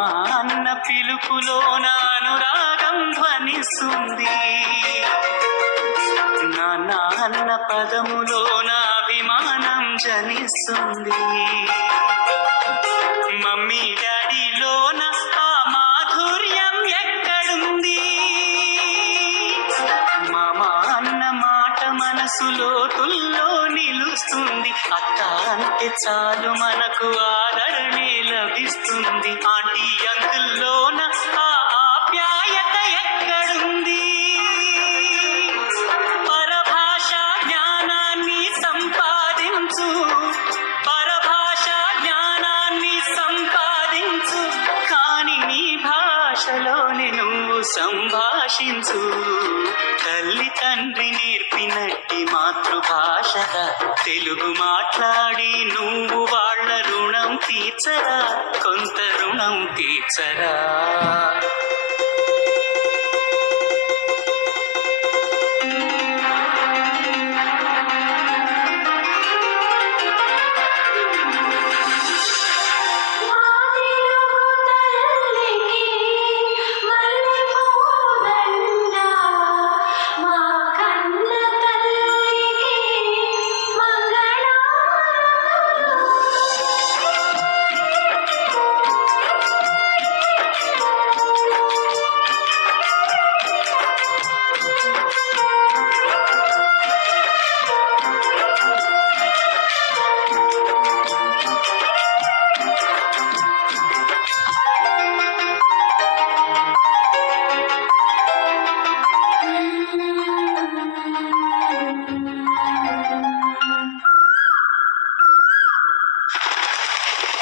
మా అన్న పిలుపులో అనురాగం ధ్వనిస్తుంది. నా అన్న పదములో నాభిమానం జనిస్తుంది. మమ్మీ డాడీలోన ఆ మాధుర్యం ఎక్కడుంది? మా అన్న మాట మనసులో తుల్లో నిలుస్తుంది. అక్క అంటే చాలు మనకు ఆ లభిస్తుంది ఆంటీ అంకుల్లోన ఆ ఆప్యాయత ఎక్కడుంది? పరభాష జ్ఞానాన్ని సంపాదించు. పరభాష జ్ఞానాన్ని సంపాదించు. కాని నీ భాషలోనే నువ్వు సంభాషించు. తల్లి తండ్రి నేర్పినట్టి మాతృభాషగా తెలుగు మాట్లాడి నువ్వు తీర్చరా? కొంత రుణం తీర్చరా?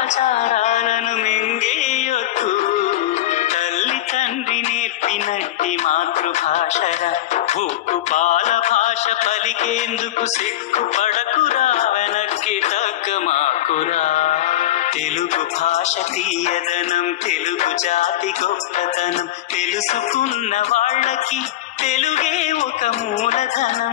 భాషాచారాలను మింగేయొద్దు. తల్లి తండ్రి నేర్పినట్టి మాతృభాషరా. ఉప్పు పాల భాష పలికేందుకు సిగ్గుపడకురా వెనక్కి తగ్గమాకురా. తెలుగు భాష తీయదనం తెలుగు జాతి గొప్పతనం. తెలుసుకున్న వాళ్ళకి తెలుగే ఒక మూలధనం.